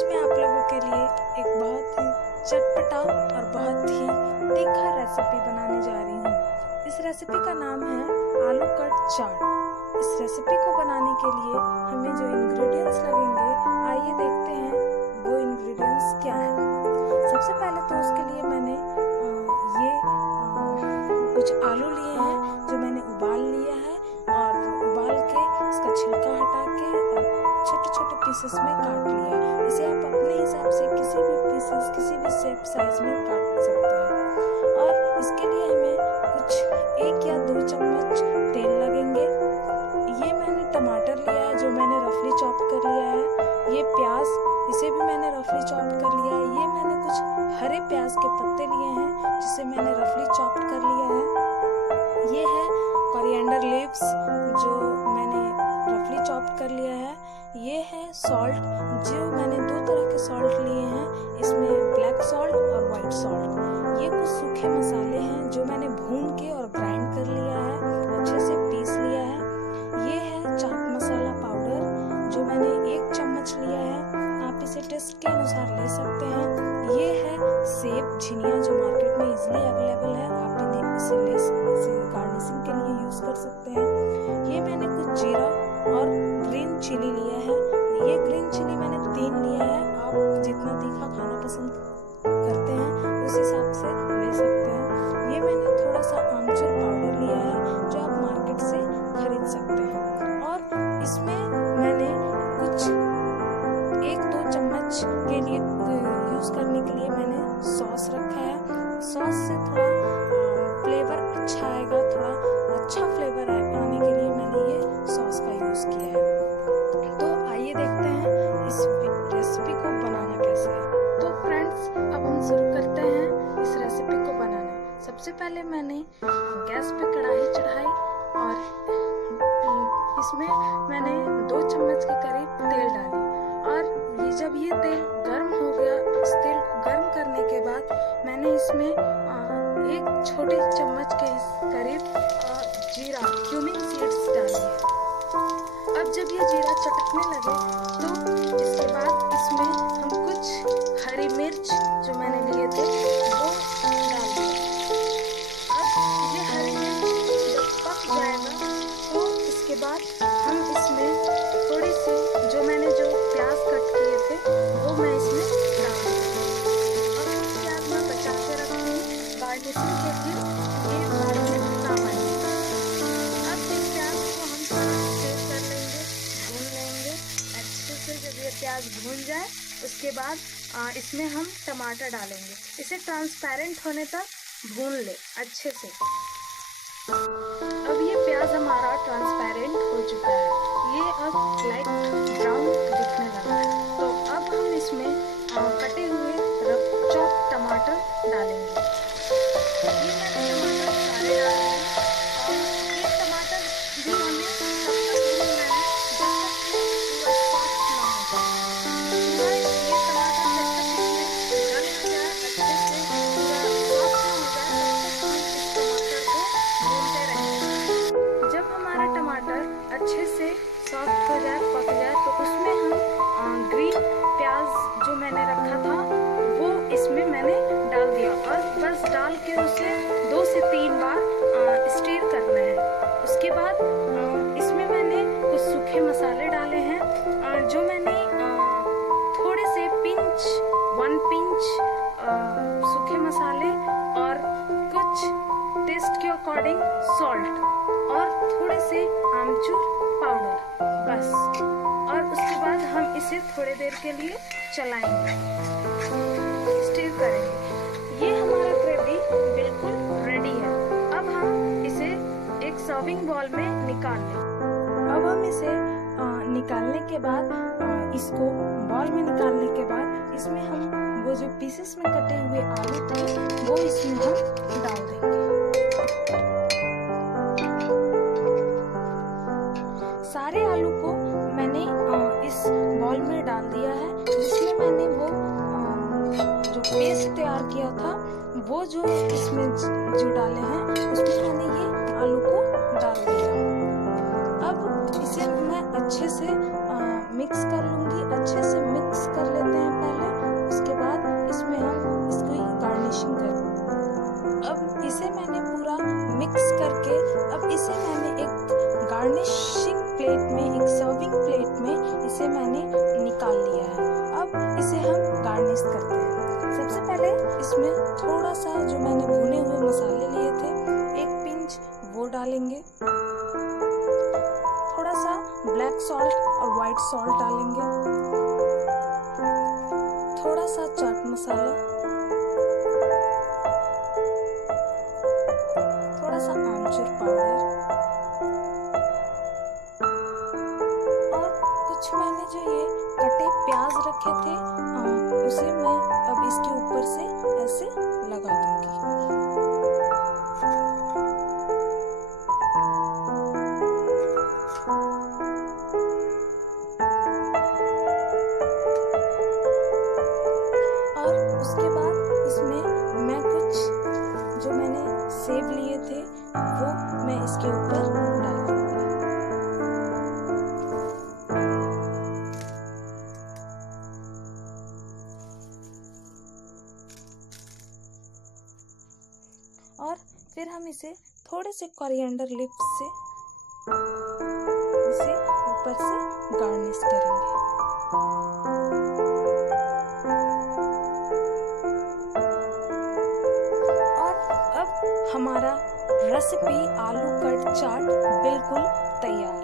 आज मैं आप लोगों के लिए एक बहुत ही चटपटा और बहुत ही तीखा रेसिपी बनाने जा रही हूँ। इस रेसिपी का नाम है आलू कट चाट। इस रेसिपी को बनाने के लिए हमें जो इंग्रेडिएंट्स लगेंगे, आइए देखते हैं वो इंग्रेडिएंट्स क्या हैं। सबसे पहले तो उसके लिए मैंने कुछ आलू लिए हैं जो मैंने उबाल लिया है और उबाल के इसका छिलका हटा के और छोटे छोटे पीसेस में काट लिया है। इसे आप अपने हिसाब से किसी भी पीसेस, किसी भी शेप साइज में काट सकते हैं। और इसके लिए हमें कुछ 1 या 2 चम्मच तेल लगेंगे। ये मैंने टमाटर लिया है जो मैंने रफली चॉप कर लिया है। ये प्याज, इसे भी मैंने रफली चॉप कर लिया है। ये मैंने कुछ हरे प्याज के पत्ते लिए हैं जिसे मैंने रफली चॉप कर लिया है। ये है कोरिएंडर लीव्स जो मैंने रफली चॉप कर लिया है। ये है सॉल्ट, जो मैंने 2 तरह के सॉल्ट लिए हैं, इसमें ब्लैक सॉल्ट और वाइट सॉल्ट। ये कुछ सूखे मसाले हैं जो मैंने भून के और ग्राइंड कर लिया है, अच्छे से पीस लिया है। ये है चाट मसाला पाउडर जो मैंने 1 चम्मच लिया है, आप इसे टेस्ट के अनुसार ले सकते हैं। ये है सेब झिनिया जो मार्केट में इजीली अवेलेबल है, आप इन्हें इसे गार्निशिंग के लिए यूज कर सकते हैं। ये मैंने कुछ जीरा और ग्रीन चिली लिया है। ये ग्रीन चिली मैंने 3 लिया है, आप जितना तीखा खाना पसंद करते हैं उस हिसाब से ले सकते हैं। ये मैंने थोड़ा सा आमचूर पाउडर लिया है जो आप मार्केट से खरीद सकते हैं। और इसमें मैंने कुछ 1-2 चम्मच के लिए यूज करने के लिए मैंने सॉस रखा है। सॉस से थोड़ा फ्लेवर अच्छा आएगा, थोड़ा अच्छा फ्लेवर आने के लिए मैंने ये सॉस का यूज किया है। तो आइए देखते हैं इस रेसिपी को बनाना कैसे है। तो फ्रेंड्स, अब हम शुरू करते हैं इस रेसिपी को बनाना। सबसे पहले मैंने गैस पे कढ़ाई चढ़ाई और इसमें मैंने 2 चम्मच के करीब तेल डाली। और जब ये तेल गर्म हो गया, इस तेल को गर्म करने के बाद मैंने इसमें 1 छोटे चम्मच के करीब जीरा क्यूमिन सीड्स डाली है। अब जब ये जीरा चटकने लगे तो इसके बाद इसमें हम कुछ हरी मिर्च जो मैंने लिए थे वो डाल दिए। अब ये हरी मिर्च जब पक जाएगा तो इसके बाद हम इसमें थोड़ी सी जो प्याज कट किए थे वो मैं इसमें डाल दूँगी। और कुछ प्याज मैं बचा के रखूँ गार्निशिंग के लिए, ये बाद में काम आएगी। अब इस प्याज को हम थोड़ा सेव कर लेंगे, भून लेंगे अच्छे से। जब ये प्याज भून जाए उसके बाद इसमें हम टमाटर डालेंगे। इसे ट्रांसपेरेंट होने तक भून ले अच्छे से। अब ये प्याज हमारा ट्रांसपेरेंट हो चुका है, ये अब लाइट ब्राउन दिखने लगा है। तो अब हम इसमें कटे हुए रफ चॉप टमाटर डालेंगे। ये मैंने टमाटर सारे डाले हैं और ये टमाटर भी हमें तब तक भूनना है जब तक पूरा सॉफ्ट ना हो जाए। ये टमाटर जब तक इसमें गल ना जाए, अच्छे से पूरा सॉफ्ट ना हो जाए, तब तक हम इस टमाटर को भूनते रहेंगे। जब हमारा टमाटर अच्छे से सॉफ्ट हो जाए, पक जाए, तो उसमें हम ग्रीन प्याज जो मैंने रखा था वो इसमें मैंने डाल दिया और बस डाल के उसे 2 से 3 बार स्टीर करना है। उसके बाद इसमें मैंने कुछ सूखे मसाले डाले हैं जो मैंने थोड़े से 1 पिंच सूखे मसाले और कुछ टेस्ट के अकॉर्डिंग सॉल्ट और थोड़े से आमचूर पाउडर, बस। और उसके बाद हम इसे थोड़ी देर के लिए चलाएंगे, स्टीर करेंगे। ये हमारा ग्रेवी बिल्कुल रेडी है। अब हम इसे एक सर्विंग बॉल में निकाल लें। अब हम इसे निकालने के बाद इसको बॉल में निकालने के बाद इसमें हम वो जो पीसेस में कटे हुए आलू थे वो इसमें हम डाल देंगे। सारे आलू को मैंने इस बॉल में डाल दिया है, जिसमें मैंने वो जो पेस्ट तैयार किया था वो जो इसमें जो डाले हैं उसमें मैंने ये आलू को डाल दिया। अब इसे मैं अच्छे से मिक्स कर लूँगी। अच्छे से मिक्स कर लेते हैं थोड़ा सा जो मैंने भुने हुए मसाले लिए थे, एक पिंच वो डालेंगे। थोड़ा सा ब्लैक सॉल्ट और वाइट सॉल्ट डालेंगे। थोड़ा सा चाट मसाला, थोड़ा सा आमचूर पाउडर, और कुछ मैंने जो ये कटे प्याज रखे थे उसे मैं अब इसके ऊपर से ऐसे लगा दूंगी। और उसके बाद इसमें मैं कुछ जो मैंने सेब लिए थे वो मैं इसके ऊपर डाल दूंगी। और फिर हम इसे थोड़े से कोरिएंडर लीव्स से इसे ऊपर से गार्निश करेंगे। और अब हमारा रेसिपी आलू कट चाट बिल्कुल तैयार।